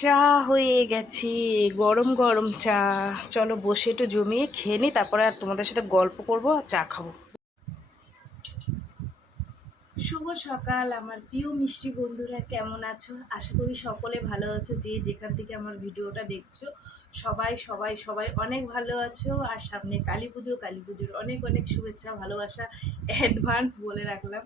চা হয়ে গেছে, গরম গরম চা। চলো বসে একটু জমিয়ে খেয়ে নিই তারপরে আর তোমাদের সাথে গল্প করব আর চা খাব। শুভ সকাল, আমার প্রিয় মিষ্টি বন্ধুরা, কেমন আছো? আশা করি সকলে ভালো আছো, যে যেখান থেকে আমার ভিডিওটা দেখছ, সবাই সবাই সবাই অনেক ভালো আছো। আর সামনে কালী পুজো, কালী পুজোর অনেক অনেক শুভেচ্ছা, ভালোবাসা অ্যাডভান্স বলে রাখলাম।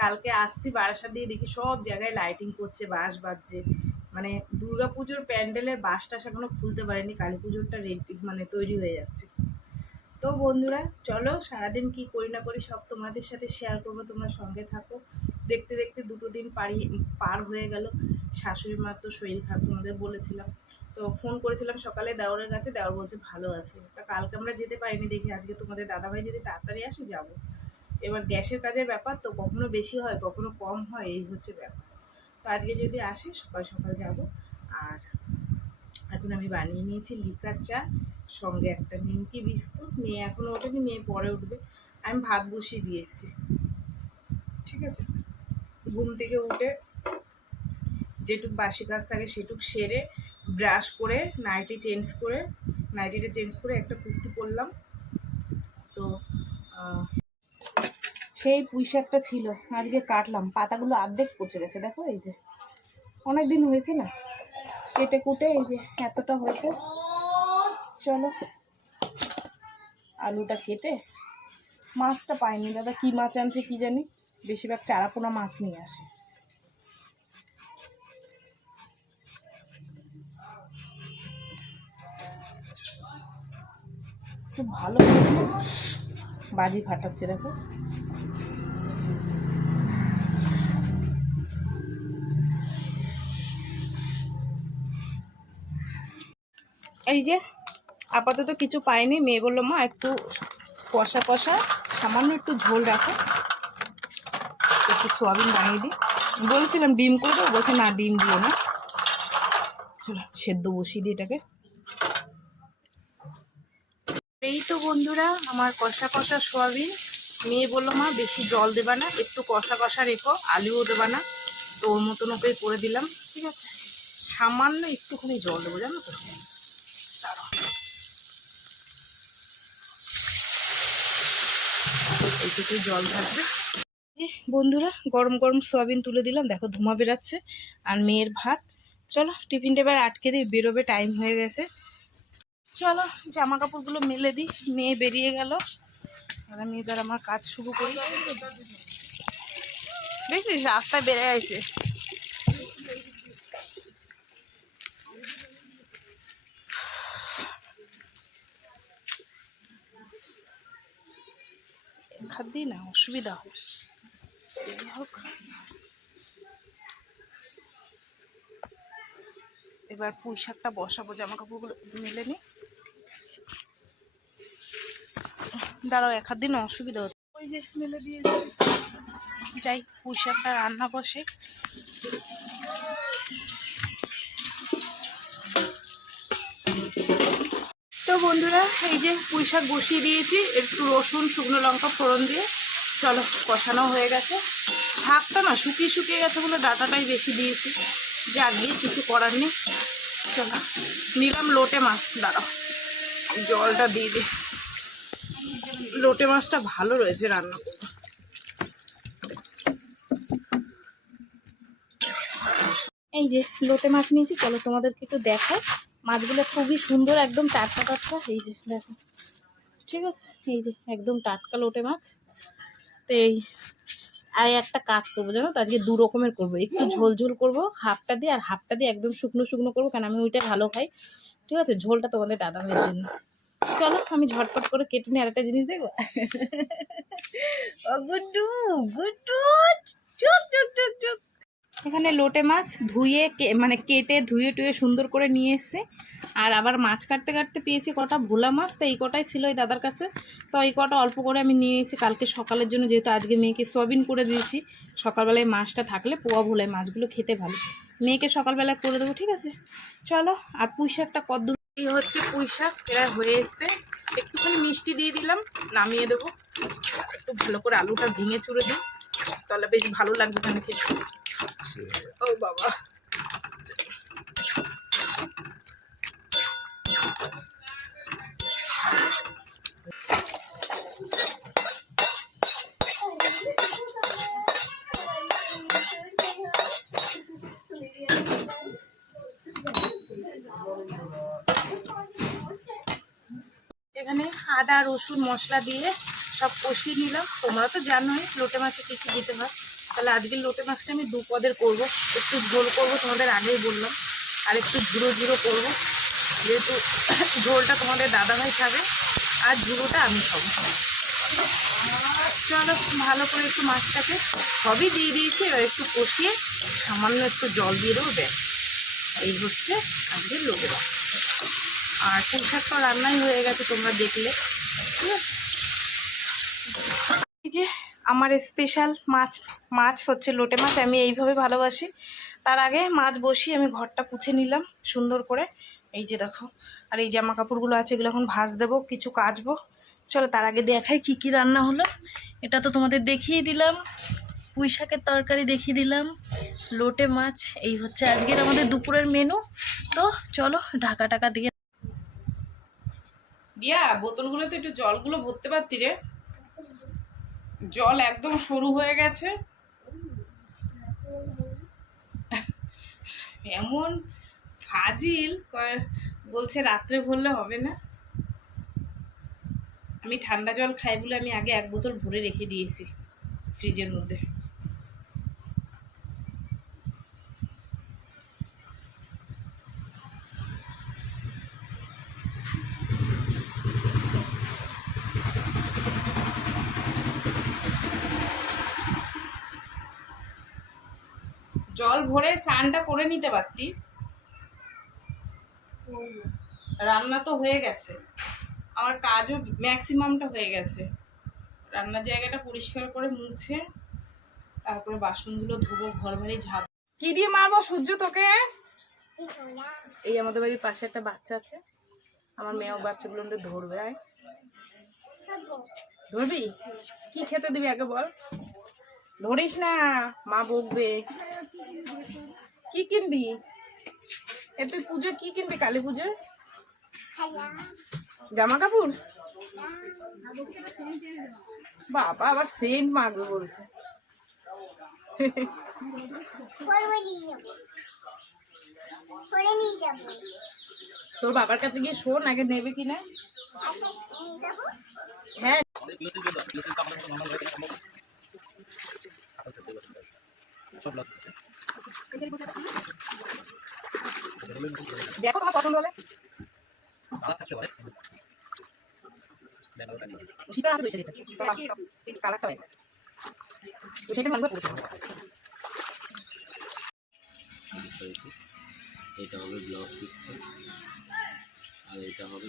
কালকে আসছি বারাসা দিয়ে দেখি সব জায়গায় লাইটিং করছে, বাঁশ বাজছে। মানে দুর্গা পুজোর প্যান্ডেলের বাসটা এখনও খুলতে পারেনি, কালী পুজোরটা রেডি মানে তৈরি হয়ে যাচ্ছে। তো বন্ধুরা, চলো সারাদিন কি করি না করি সব তোমাদের সাথে শেয়ার করব, তোমরা সঙ্গে থাকো। দেখতে দেখতে দুটো দিন পারি, পার হয়ে গেল। শাশুড়ি মার তো শরীর খারাপ, তোমাদের বলেছিলাম। তো ফোন করেছিলাম সকালে দেওরের কাছে, দেওর বলছে ভালো আছে। তা কালকে আমরা যেতে পারিনি দেখি, আজকে তোমাদের দাদাভাই যদি তাড়াতাড়ি আসে, যাব। এবার গ্যাসের কাজের ব্যাপার তো কখনো বেশি হয়, কখনো কম হয়, এই হচ্ছে ব্যাপার। তো আজকে যদি আসে, সকাল সকাল যাব। আর এখন আমি বানিয়ে নিয়েছি লিকার চা, সঙ্গে একটা নিমকি বিস্কুট। মেয়ে এখনও ওঠেনি, মেয়ে পরে উঠবে। আমি ভাত বসিয়ে দিয়ে এসেছি। ঠিক আছে? ঘুম থেকে উঠে যেটুক বাসি কাজ থাকে সেটুক সেরে, ব্রাশ করে, নাইটি চেঞ্জ করে, নাইটিটা চেঞ্জ করে একটা কুর্তি পরলাম। তো সেই পুঁই শাকটা ছিল, আজকে কাটলাম। পাতাগুলো অর্ধেক পচে গেছে, দেখো এই যে। অনেক দিন হয়েছে না? কেটে কুটে এই যে এতটা হয়েছে। চলো। আলুটা কেটে মাছটা পাইনি, দাদা কি মাছ আনছে কি জানি? বেশিরভাগ চারাপোনা মাছ নিয়ে আসে। খুব ভালো বাজি ফাটাচ্ছে, দেখো। এই যে আপাতত কিছু পাইনি। মেয়ে বলল, মা, একটু কষা কষা, সামান্য একটু ঝোল রাখো। একটু সোয়াবিন বানিয়ে দিই। বলছিলাম, ডিম করে দেবো বলছে, না, ডিম দিও না। চলো, সেদ্ধ বসিয়ে দিই এটাকে। এই তো বন্ধুরা, আমার কষা কষা সোয়াবিন। মেয়ে বলল, মা, বেশি জল দেবা না, একটু কষা কষা রেখো, আলুও দেবা না। তো ওর মতন ওকে করে দিলাম, ঠিক আছে। সামান্য একটুখানি জল দেবো, জানো তো? এইটুকুই জল থাকবে। বন্ধুরা, গরম গরম সোয়াবিন তুলে দিলাম। দেখো ধোঁয়া বেরাচ্ছে আর মেয়ের ভাত। চলো, টিফিনটা এবার আটকে দিই বেরোবে টাইম হয়ে গেছে। চলো জামা কাপড়গুলো মেলে দিই। মেয়ে বেরিয়ে গেল। আমি এবার আমার কাজ শুরু করি। বুঝছিস রাস্তায় বেড়ে আছে খাদ দিই না, অসুবিধা যাই হোক। এবার পুঁই শাকটা বসাবো জামা কাপড়গুলো মেলে নি। দাঁড়াও, এক হাত দিন অসুবিধা হচ্ছে। ওই যে মেলে দিয়ে যাই, পুঁই শাকটা রান্না বসে। তো বন্ধুরা, এই যে পুঁই শাক বসিয়ে দিয়েছি, একটু রসুন, শুকনো লঙ্কা ফোড়ন দিয়ে। চলো, কষানো হয়ে গেছে। শাকটা না শুকিয়ে শুকিয়ে গেছে বলে ডাটাটাই বেশি দিয়েছি। যাক গিয়ে কিছু করার নেই। চলো, নিলাম লোটে মাছ, দাঁড়াও। জলটা দিয়ে দিই লোটে মাছটা ভালো রয়েছে রান্না করতে। এই যে, লোটে মাছ নিয়েছি, চলো তোমাদেরকে একটু দেখায় মাছগুলো খুবই সুন্দর, একদম টাটকা টাটকা। এই যে দেখো। ঠিক আছে? এই যে একদম টাটকা লোটে মাছ। তো এই, আর একটা কাজ করব জানো তো? আজকে দু রকমের করব। একটু ঝোল ঝোল করব, হাফটা দিয়ে, আর হাফটা দিয়ে একদম শুকনো শুকনো করব কারণ আমি ওইটা ভালো খাই। ঠিক আছে? ঝোলটা তোমাদের দাদা ভাইয়ের জন্য। চলো, আমি ঝটপট করে কেটে নিয়ে আরেকটা জিনিস দেখব? গুড্ডু গুড্ডু, চুপ চুপ চুপ চুপ। এখানে লোটে মাছ ধুয়ে মানে কেটে ধুয়ে টুয়ে সুন্দর করে নিয়ে এসছে। আর আবার মাছ কাটতে কাটতে পেয়েছি কটা ভোলা মাছ, তো এই কটাই ছিল এই দাদার কাছে। তো এই কটা অল্প করে আমি নিয়ে এসেছি। কালকে সকালের জন্য যেহেতু আজকে মেয়েকে সোয়াবিন করে দিয়েছি, সকালবেলায় মাছটা থাকলে পোয়া ভোলায় মাছগুলো খেতে ভালো। মেয়েকে সকালবেলায় করে দেবো, ঠিক আছে? চলো, আর পুঁই শাকটা কদ্দু এই হচ্ছে পুঁই শাক এরা হয়ে এসছে। একটুখানি মিষ্টি দিয়ে দিলাম, নামিয়ে দেবো। একটু ভালো করে আলুটা ভেঙে চুড়ে দিই। তাহলে বেশ ভালো লাগবে এখানে খেতে। ও বাবা এখানে আদা, রসুন, মশলা দিয়ে সব কষিয়ে নিলাম। তোমরা তো জানোই, লোটে মাছে কী কী দিতে হয়। তাহলে আজকে লোটে মাছটা আমি দু পদের করব। একটু ঝোল করব, তোমাদের আগেই বললাম। আর একটু ঝুড়ো ঝুড়ো করব। যেহেতু ঝোলটা তোমাদের দাদাভাই খাবে, আর ঝুড়োটা আমি খাব। চলো, ভালো করে একটু মাছটাকে সবই দিয়ে দিয়েছি। এবার একটু কষিয়ে সামান্য একটু জল দিয়ে দেবো, ব্যাস। এই হচ্ছে আজকের লোকের আর পুঁই তো রান্নাই হয়ে গেছে তোমরা দেখলে। ঠিক আছে? যে আমার স্পেশাল মাছ মাছ হচ্ছে লোটে মাছ, আমি এইভাবে ভালোবাসি। তার আগে মাছ বসিয়ে আমি ঘরটা পুছে নিলাম সুন্দর করে। এই যে দেখো, আর এই জামা কাপড়গুলো আছে, এগুলো এখন ভাজ দেবো কিছু কাচবো। চলো তার আগে দেখাই কি কি রান্না হলো। এটা তো তোমাদের দেখিয়ে দিলাম, পুঁই শাকের তরকারি দেখিয়ে দিলাম, লোটে মাছ, এই হচ্ছে আজকের আমাদের দুপুরের মেনু তো চলো ঢাকা টাকা দিয়ে দিয়া বোতলগুলো তো একটু জলগুলো ভরতে পারতি রে। জল একদম সরু হয়ে গেছে। এমন ফাজিল বলছে রাত্রে ভরলে হবে না। আমি ঠান্ডা জল খাই বলে আমি আগে এক বোতল ভরে রেখে দিয়েছি ফ্রিজের মধ্যে। জল ভরে স্নানটা করে নিতে পারতি। রান্না তো হয়ে গেছে। আমার কাজও ম্যাক্সিমামটা হয়ে গেছে। রান্নার জায়গাটা পরিষ্কার করে মুছে, তারপরে বাসনগুলো ধোবো ঘর বাড়ি ঝাঁপ। কি দিয়ে মারবো সূর্য তোকে? এই আমাদের বাড়ির পাশে একটা বাচ্চা আছে। আমার মেয়েও বাচ্চাগুলো ধরবে ধরবি? কি খেতে দিবি আগে বল। ধরিস না মা বকবে। কি কিনবি? এ তুই পুজো কি কিনবি কালী পুজো জামা কাপড় বাবা আবার সেন্ট মাগবে বলছে। তোর বাবার কাছে গিয়ে শোন আগে নেবে কিনা? আগে যাব হ্যাঁ দেখো তোমার পছন্দ হলে। সেটা আছে সেটা কালার খাবে তো সেটা ভালো করে এটা হবে ব্লাউজ পিসটা আর এটা হবে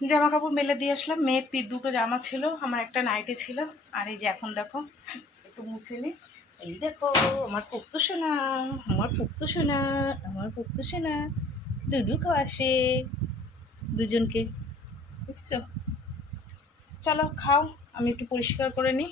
জামা কাপড় মেলে দিয়ে আসলাম। মেয়ের তীর দুটো জামা ছিল, আমার একটা নাইটি ছিল। আর এই যে এখন দেখো, একটু মুছে নি। এই দেখো, আমার পুক্ত সোনা, আমার পুক্ত সোনা, আমার পুক্ত সোনা। দুডু খাওয়াসে। দুজনকে বুঝছ চলো, খাও, আমি একটু পরিষ্কার করে নিই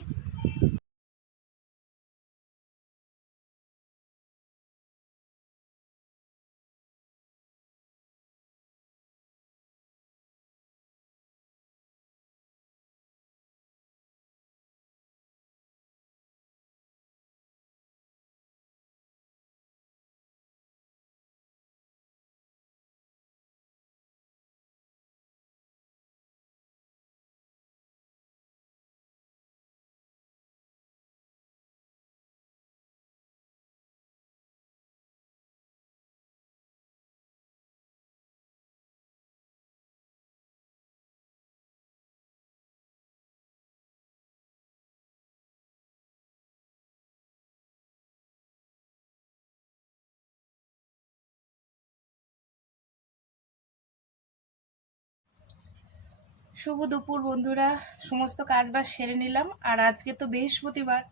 শুভ দুপুর বন্ধুরা। সমস্ত কাজ বাজ সেরে নিলাম। আর আজকে তো বৃহস্পতিবার।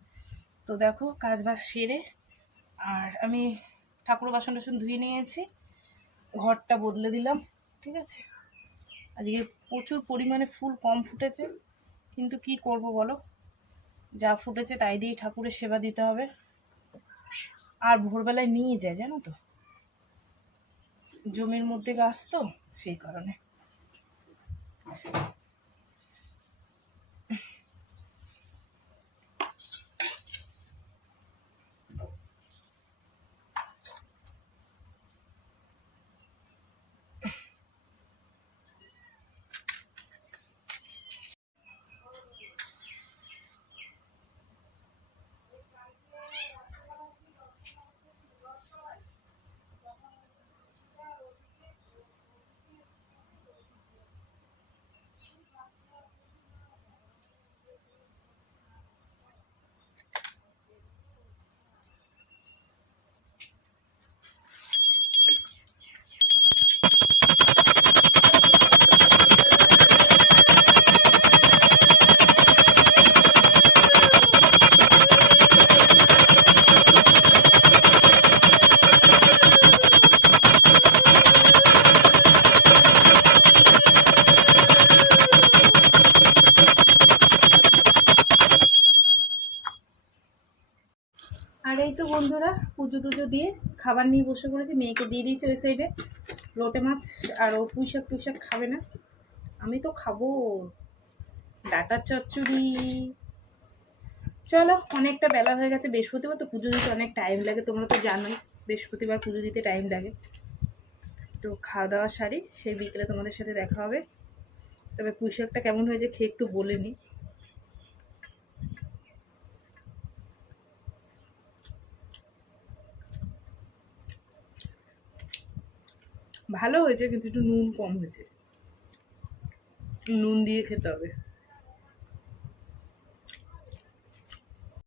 তো দেখো কাজ বাজ সেরে আর আমি ঠাকুর বাসন টাসন ধুয়ে নিয়েছি। ঘরটা বদলে দিলাম, ঠিক আছে? আজকে প্রচুর পরিমাণে ফুল কম ফুটেছে। কিন্তু কি করব বলো? যা ফুটেছে তাই দিয়ে ঠাকুরের সেবা দিতে হবে। আর ভোরবেলায় নিয়ে যায়, জানো তো? জমির মধ্যে গাছ তো, সেই কারণে। আর এই তো বন্ধুরা, পুজো টুজো দিয়ে খাবার নিয়ে বসে পড়েছি। মেয়েকে দিয়ে দিয়েছি ওই সাইডে লোটে মাছ আর ও পুঁই শাক টুই শাক খাবে না। আমি তো খাব। ডাটার চচ্চড়ি। চলো, অনেকটা বেলা হয়ে গেছে। বৃহস্পতিবার তো পুজো দিতে অনেক টাইম লাগে, তোমরা তো জানোই। বৃহস্পতিবার পুজো দিতে টাইম লাগে। তো খাওয়া দাওয়া সারি, সেই বিকেলে তোমাদের সাথে দেখা হবে। তবে পুঁই শাকটা কেমন হয়েছে খেয়ে একটু বলে নি। ভালো হয়েছে কিন্তু একটু নুন কম হয়েছে। নুন দিয়ে খেতে হবে।